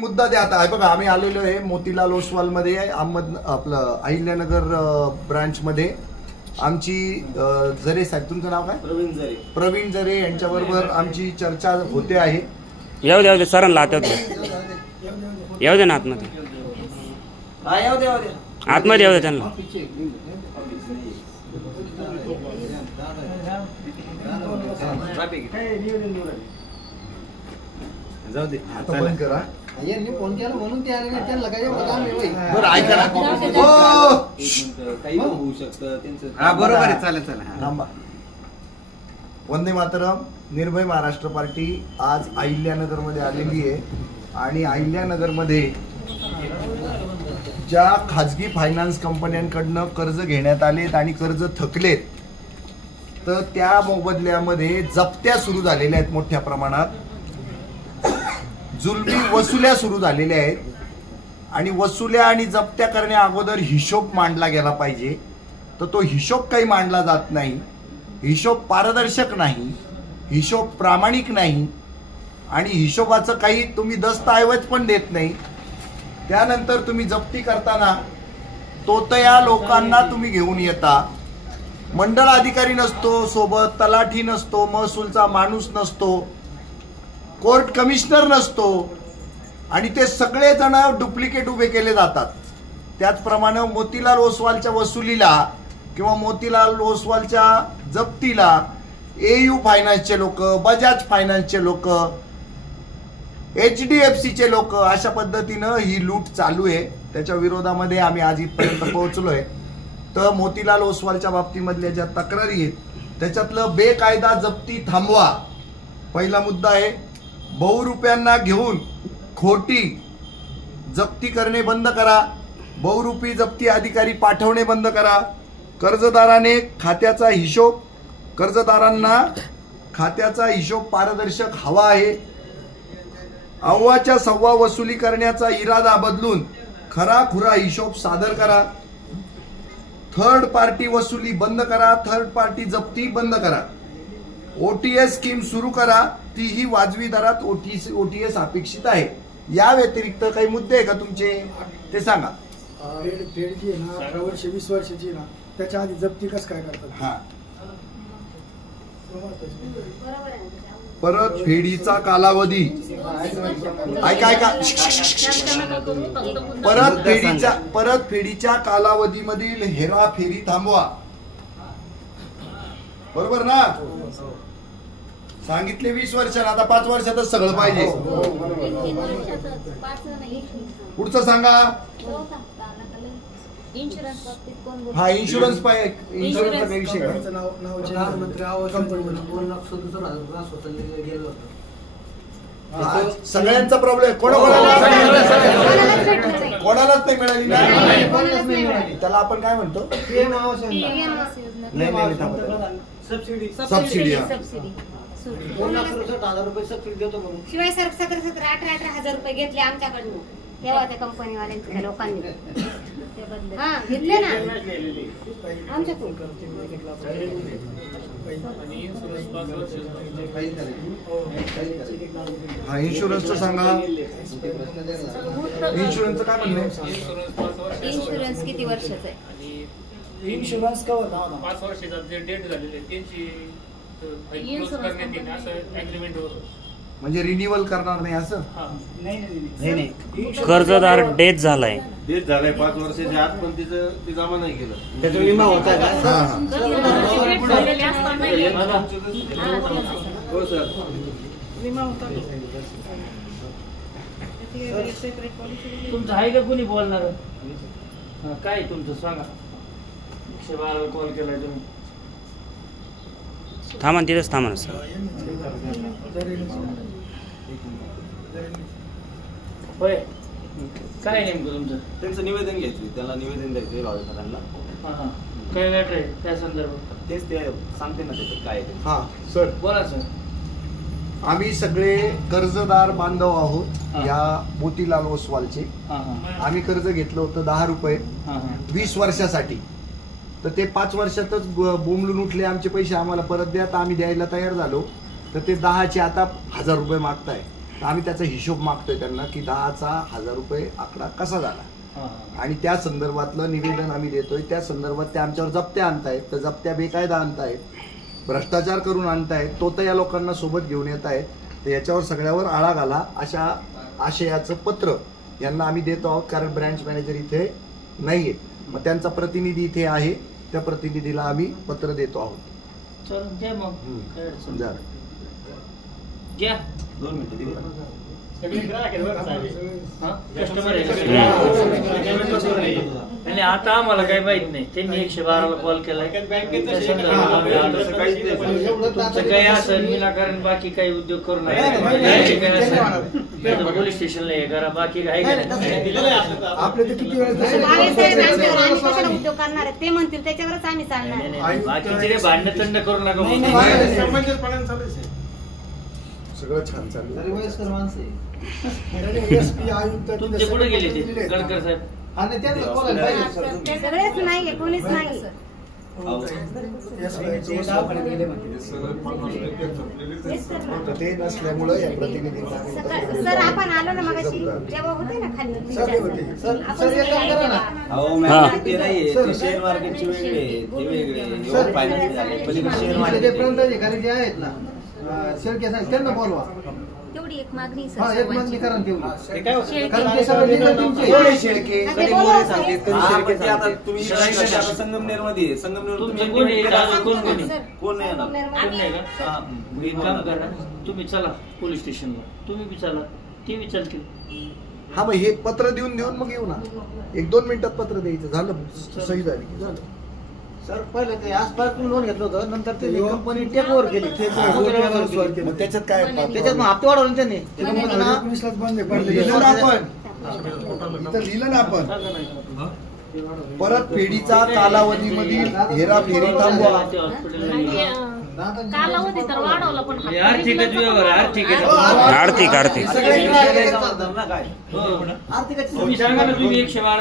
मुद्दा द्या आता. बघा आम्ही आलेलो आहे मोतीलाल ओसवाल मध्ये आपलं अहिल्यानगर ब्रांच मध्ये. आमची जरे साहेब, तुमचं नाव काय? प्रवीण जरे यांच्याबरोबर आमची चर्चा होते आहे. येऊ दे सरांना येऊ दे ना आतमध्ये. आतमध्ये येऊ दे त्यांना. जाऊ दे आता बंद करा. यांनी फोन केला म्हणून ते आले नाही. त्यांना काय एवढं काम आहे होय. बरं ऐका ना. काही होऊ शकतं त्यांचं. हा बरोबर आहे. चालेल चला थांबा. वंदे मातरम. निर्भय महाराष्ट्र पार्टी आज अहिल्यानगर मध्ये आलेली आहे आणि अहिल्यानगर मध्ये ज्या खाजगी फायनान्स कंपन्यांकडनं कर्ज घेण्यात आलेत आणि कर्ज थकलेत, तर त्या मोबदल्यामध्ये जप्त्या सुरू झालेल्या आहेत. मोठ्या प्रमाणात जुलमी वसुल्या सुरू झालेल्या आहेत आणि वसुल्या आणि जप्त्या करण्या अगोदर हिशोब मांडला गेला पाहिजे. तर तो हिशोब काही मांडला जात नाही. हिशोब पारदर्शक नाही, हिशोब प्रामाणिक नाही आणि हिशोबाचं काही तुम्ही दस्तऐवज पण देत नाही. त्यानंतर तुम्ही जप्ती करताना तोतया लोकांना तुम्ही घेऊन येता. मंडळ अधिकारी नसतो सोबत, तलाठी नसतो, महसूलचा माणूस नसतो, कोर्ट कमिशनर नसतो आणि ते सगळे जण डुप्लिकेट उभे केले जातात. त्याचप्रमाणे मोतीलाल ओसवालच्या वसुलीला किंवा मोतीलाल ओसवालच्या जप्तीला एयू फायनान्सचे लोक, बजाज फायनान्सचे लोक, HDFCचे लोक, अशा पद्धतीनं ही लूट चालू आहे. त्याच्या विरोधामध्ये आम्ही आज इथपर्यंत पोहोचलोय. तर मोतीलाल ओसवालच्या बाबतीमधल्या ज्या तक्रारी आहेत त्याच्यातलं बेकायदा जप्ती थांबवा, पहिला मुद्दा आहे. बहुरुपयांना घेऊन खोटी जप्ती करणे बंद करा. बहुरूपी जप्ती अधिकारी पाठवणे बंद करा. कर्जदारांना खात्याचा हिशोब पारदर्शक हवा आहे. अव्वाच्या सव्वा वसुली करण्याचा इरादा बदलून खराखुरा हिशोब सादर करा. थर्ड पार्टी वसुली बंद करा. थर्ड पार्टी जप्ती बंद करा. OTS स्कीम सुरू करा, तीही वाजवी दरात OTS अपेक्षित आहे. या व्यतिरिक्त काही मुद्दे आहे का तुमचे ते सांगा. फेड जी आहे ना 18 वर्ष 20 वर्षाची ना, त्याच्या आधी जप्ती कसं काय करतात? हा, परत फेडीचा कालावधी ऐका परत फेडीच्या कालावधीमधील हेराफेरी थांबवा. बरोबर ना? सांगितले 20 वर्षांना, आता 5 वर्षातच सगळं पाहिजे. पुढचं सांगा. हा इन्शुरन्स पाहिजे. इन्शुरन्सचा काही विषय का? सगळ्यांचा प्रॉब्लेम कोणालाच नाही मिळाली ना. त्याला आपण काय म्हणतो? सबसिडी. 2,60,000 रुपये सबसिडी देतो म्हणून. शिवाय 17,000 रुपये घेतले आमच्याकडून तेव्हा त्या कंपनीवाल्यांच्या लोकांनी घेतले ना आमच्याकडून. हा इन्शुरन्सचं सांगा. इन्शुरन्सचं काय म्हणणं? इन्शुरन्स किती वर्षाचा आहे? इन्शुरन्स कवर 5 वर्षाचा जे डेट झालेली आहे त्यांची म्हणजे रिन्युअल करणार नाही असं? नाही. कर्जदार डेथ झालाय 5 वर्षाच्या आत पण तिचं ते जमा नाही केलं. त्याचा विमा होता का? हो सर. तुमचं आहे का कोणी बोलणार? काय तुमचं सांगा. कॉल केलाय तुम्ही? थांबा तिथेच थांबा ना सर. होय, काय नेमकं तुमचं? त्यांचं निवेदन घ्यायचं, त्याला निवेदन द्यायचं भाविकांना. काय मॅटर आहे त्या संदर्भात? तेच ते सांगते ना त्याच्यात काय आहे. हा सर बोला सर. आम्ही सगळे कर्जदार बांधव आहोत या मोतीलाल ओसवालचे. आम्ही कर्ज घेतलं होतं 10 रुपये 20 वर्षासाठी. तर ते 5 वर्षातच बोंबलून उठले. आमचे पैसे आम्हाला परत द्या. तर आम्ही द्यायला तयार झालो. तर ते 10चे आता 1,000 रुपये मागताय. तर आम्ही त्याचा हिशोब मागतोय त्यांना की 10चा 1000 रुपये आकडा कसा झाला आणि त्या संदर्भातलं निवेदन आम्ही देतोय. त्या संदर्भात ते आमच्यावर जप्त्या आणतायत, तर जप्त्या बेकायदा आणतायत, भ्रष्टाचार करून आणतायत, तो तर या लोकांना सोबत घेऊन येत आहेत. तर याच्यावर सगळ्यावर आळा घाला अशा आशयाचं पत्र यांना आम्ही देतो आहोत. कारण ब्रँच मॅनेजर इथे नाहीये, मग त्यांचा प्रतिनिधी इथे आहे, त्या प्रतिनिधीला आम्ही पत्र देतो आहोत. चल द्या मग काय अडचण जा. घ्या 2 मिनिटं दिली. कस्टमर आणि आता आम्हाला काही माहित नाही. त्यांनी 112ला कॉल केलाय. तुमचं काही असेल विनाकारण बाकी काही उद्योग करू नये. पोलीस स्टेशनला हे करा, बाकी काही आपले तर किती वेळेस उद्योग करणार आहे ते म्हणतील त्याच्यावरच आम्ही चालणार. बाकीचे भांडण तंड करू नका. सगळं छान चालू आहे. वयस्कर माणसं आहे. SP आयुक्त तुमचे कुठे गेले ते गडकर साहेब? आणि त्यांना बोलायला पाहिजे सर. ते सगळेच नाही, कोणीच नाही. तर ते नसल्यामुळं या प्रतिनिधींना आम्ही पत्र देतो. सर आपण आलो ना मगाशी तेव्हा होते ना खाली सर होते. सर एक काम करा ना. अहो मॅडम ते नाहीये, ते शेअर मार्केटचे वेगळे आहे, ते वेगळे आहे. सर फायनान्स झाले, पलीकडे शेअर ते मार्केट प्रांताधिकारी जे आहेत ना शेळके साहेब त्यांना बोलवा. तेवढी एक मागणी हा एक मागणी करा ना तेवढी. ते काय होतं? कारण ते सगळं legal तुमचे कोण आहे शेळके? कधी मोरे सांगते, कधी शेळके सांगते. तुम्ही संगमनेरमध्ये आहे. संगमनेर तुमचं कोण आहे? कोण कोणी? कोण नाही येणार? कोण नाही का? हा, एक काम करा, तुम्ही चला पोलीस स्टेशनला. तुम्ही बी चला, ते बी चालतील. हा मग हे पत्र देऊन मग येऊ ना. 1-2 मिनिटात पत्र द्यायचं, झालं सही झाली की झालं. सर पहिले ते आसपासून लोन घेतलं होतं, नंतर ते कंपनी टेक ओव्हर केली. मग त्याच्यात काय त्याच्यात मग हप्ते वाढवले त्यांनी. ते कंपनी ना 19लाच बंद आहे पडले. लिहिलं ना आपण, इथं लिहिलं ना आपण, परत फेडीचा कालावधीमधील हेराफेरी थांबवा. कालावधी तर वाढवला पण आर्थिकच व्यवहार आर्थिक आहे. आर्थिक सगळे ना काय तुम्ही सांगा ना, तुम्ही 112